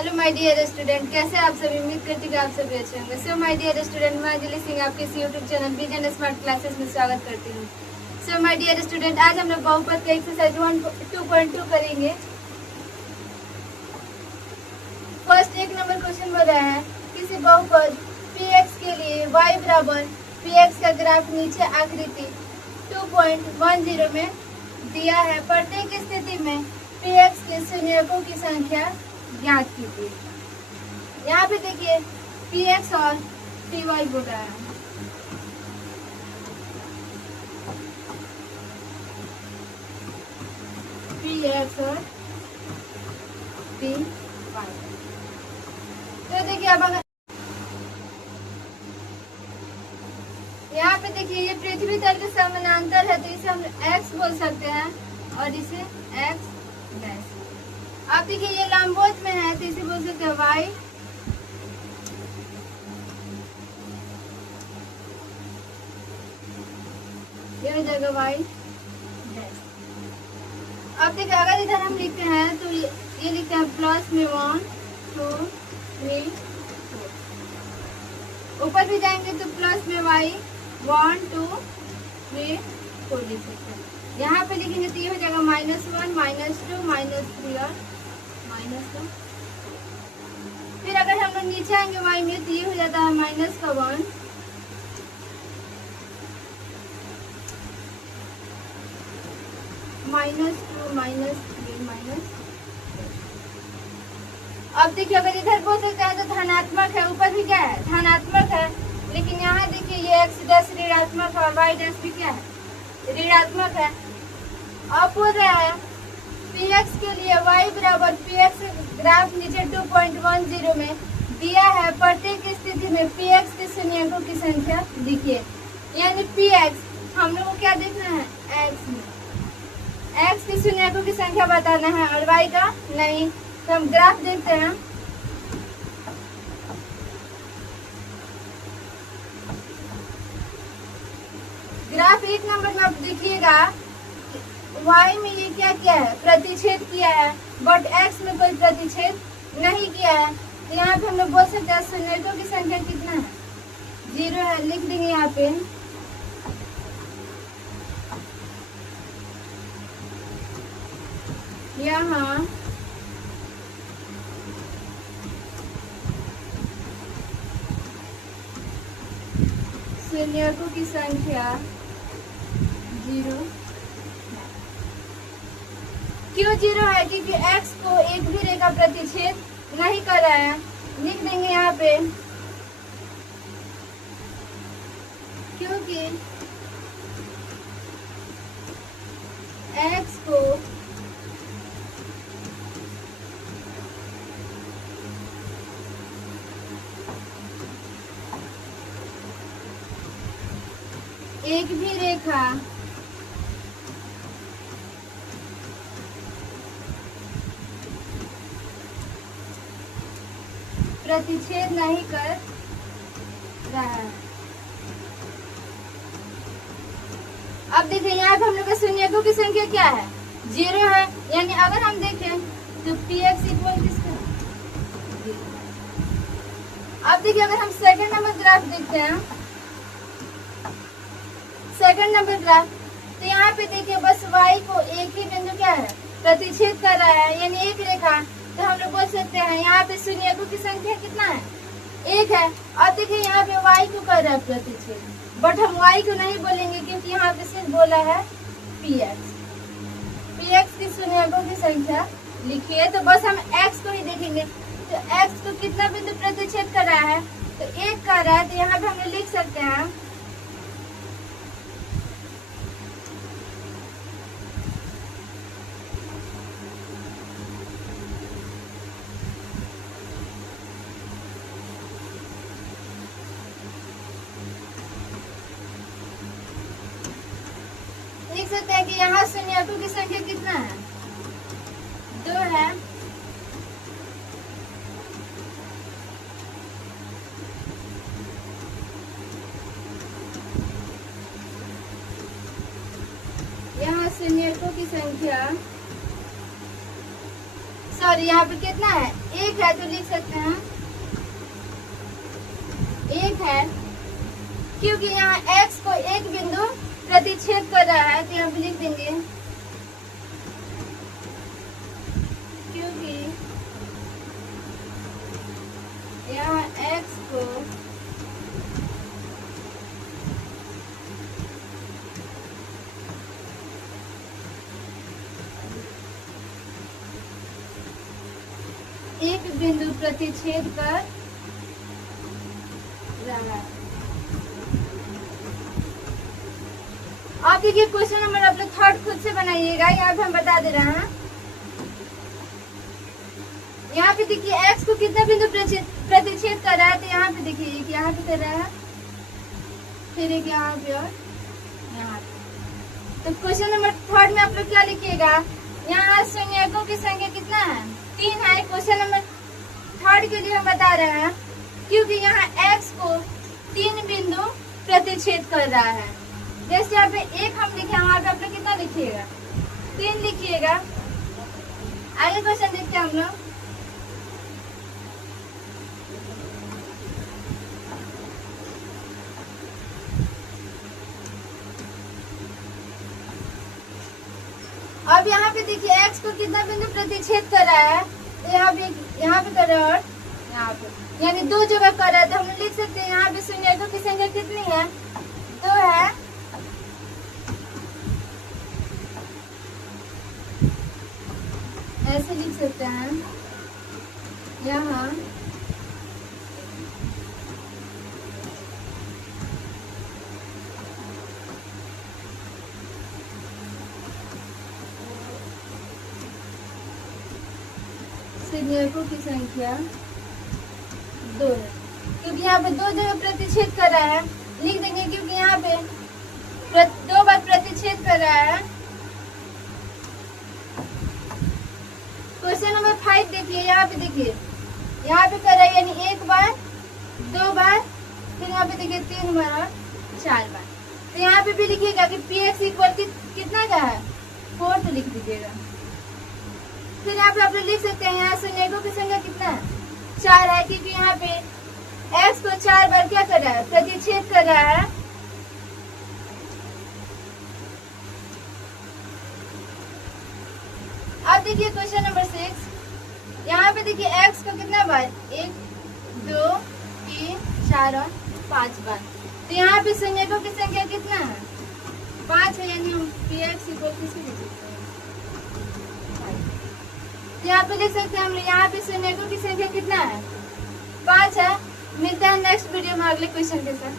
Hello my dear student, कैसे आप सभी। उम्मीद करती हूँ कि आप सभी अच्छे होंगे। सो माय डियर स्टूडेंट, मैं अंजलि सिंह आपके इस YouTube channel vision smart classes में स्वागत करती हूँ। सो माय डियर स्टूडेंट, आज हम लोग बहुपद का एक्सरसाइज 2.2 करेंगे। फर्स्ट एक नंबर क्वेश्चन बोल रहा है, किसी बहुपद px के लिए y बराबर px का ग्राफ नीचे आकृति 2.10 में दिया है। प्रत्येक स्थिति में px के शून्यकों की संख्या ज्ञात कीजिए। यहाँ पे देखिए px और py बोल रहा है। px और py। तो देखिए अब अगर यहाँ पे देखिए ये पृथ्वी तल के समानांतर है, तो इसे हम x बोल सकते हैं और इसे x डैश। अब देखिए ये लंबवत में है, तो इसे बोल सकते हैं y। ये हो जाएगा y डैश। अब देखिए अगर इधर हम लिखते हैं तो ये लिखते हैं प्लस में 1 2 3 4। ऊपर भी जाएंगे तो प्लस में y 1 2 3 4 लिख सकते हैं। यहाँ पे लिखेंगे तो ये हो जाएगा -1 -2 -3 और -2। फिर अगर हम लोग नीचे आएंगे y में तो ये हो जाता है -1 -2 -3 अब देखिए अगर इधर बोल सकते हैं तो धनात्मक है, ऊपर भी क्या है धनात्मक है, लेकिन यहाँ देखिए ये x डैश ऋणात्मक है और y डैश भी क्या है ऋणात्मक है। अब बोल रहा है px के लिए y बराबर px ग्राफ नीचे 2.10 में दिया है। प्रत्येक स्थिति में px के शून्यकों की संख्या लिखिए। यानी px हम लोग को क्या देखना है x में, x की शून्यकों की संख्या बताना है और y का नहीं। तो हम ग्राफ देखते हैं। ग्राफ 1 नंबर में आप देखिएगा y में ये क्या किया है प्रतिच्छेद किया है, बट x में कोई प्रतिच्छेद नहीं किया है। तो यहाँ पे हम लोग बोल सकते हैं शून्यकों की संख्या कितना है 0 है। लिख देंगे यहाँ पे यहाँ शून्यकों की संख्या 0। क्यों 0 है? क्योंकि x को एक भी रेखा प्रतिच्छेद नहीं कर रहा है। लिख देंगे यहाँ पे क्योंकि x को एक भी रेखा प्रतिच्छेद नहीं कर रहा है। अब देखिए यहाँ पे हम लोग का शून्यकों की संख्या क्या है 0 है। यानी अगर हम देखें तो px इक्वल किसका है 0। अब देखिए अगर हम सेकंड नंबर ग्राफ देखते हैं, सेकंड नंबर ग्राफ, तो यहाँ पे देखिए बस y को एक ही बिंदु क्या है प्रतिच्छेद कर रहा है, यानी एक रेखा। तो हम लोग बोल सकते हैं यहाँ पे शून्यकों की संख्या कितना है 1 है। अब देखिए यहाँ पे y को कर रहा है प्रतिच्छेद, बट हम y को नहीं बोलेंगे क्योंकि यहाँ पे सिर्फ बोला है px की शून्यकों की संख्या लिखिए। तो बस हम x को ही देखेंगे। तो x को कितना बिंदु प्रतिच्छेद कर रहा है तो 1 कर रहा है, तो यहाँ पे हम लिख सकते हैं सकते हैं कि यहाँ शून्यकों की संख्या कितना है 2 है। यहाँ शून्यकों की संख्या और यहाँ पे कितना है, एक है, तो लिख सकते हैं एक है, क्योंकि यहाँ x को एक बिंदु प्रतिच्छेद कर रहा है, तो यहाँ पे लिख देंगे क्योंकि यहाँ x को एक बिंदु प्रतिच्छेद कर रहा है। आप देखिए क्वेश्चन नंबर आप लोग थर्ड खुद से बनाइएगा, यहाँ पे हम बता दे रहे हैं। यहाँ पे देखिए x को कितना बिंदु प्रतिच्छेद कर रहा है, तो यहाँ पे देखिए एक यहाँ पे कर रहा है, फिर एक यहाँ पे और यहाँ पे। तो क्वेश्चन नंबर थर्ड में आप लोग क्या लिखिएगा, यहाँ शून्यकों की संख्या कितना है, 3 है। क्वेश्चन नंबर थर्ड के लिए हम बता रहे हैं क्योंकि यहाँ x को 3 बिंदु प्रतिच्छेद कर रहा है। जैसे यहाँ पे एक हम लिखे, वहां पे आप लोग कितना लिखिएगा, 3 लिखिएगा। आगे क्वेश्चन देखते हैं हम लोग। अब यहाँ पे देखिए x को कितना बिंदु प्रतिच्छेद कर रहा है, तो यहाँ पे कर रहा है और यहाँ पे, यानी 2 जगह कर रहा है, तो हम लिख सकते हैं यहाँ पे शून्यकों की संख्या कितनी है, 2 है। ऐसे लिख सकते हैं यहाँ शून्यकों की संख्या 2 है, क्योंकि यहाँ पे 2 जगह प्रतिच्छेद कर रहा है, लिख देंगे क्योंकि यहाँ पे 2 बार प्रतिच्छेद कर रहा है। क्वेश्चन नंबर 5 देखिए, यहाँ पे देखिए यहाँ पे कर रहा है, यानी 1 बार 2 बार, फिर यहाँ पे देखिए 3 बार और 4 बार। तो यहाँ पे भी लिखिएगा कि px इक्वल कितना का है, 4, तो लिख दीजिएगा। फिर यहाँ पे आप लोग लिख सकते हैं यहाँ शून्यकों की संख्या कितना है, 4 है, क्योंकि यहाँ पे x को 4 बार क्या कर रहा है, प्रतिच्छेद कर रहा है। अब देखिए क्वेश्चन नंबर 6, यहाँ पे देखिए x को कितना बार, 1 2 3 4 और 5 बार। तो यहाँ पे शून्यकों की संख्या कितना है, 5 है, यानी हम px इक्वल किसको लिख सकते हैं, यहाँ पे लिख सकते हैं हम लोग, यहाँ पे शून्यकों की संख्या कितना है, 5 है। मिलता है नेक्स्ट वीडियो में अगले क्वेश्चन के साथ।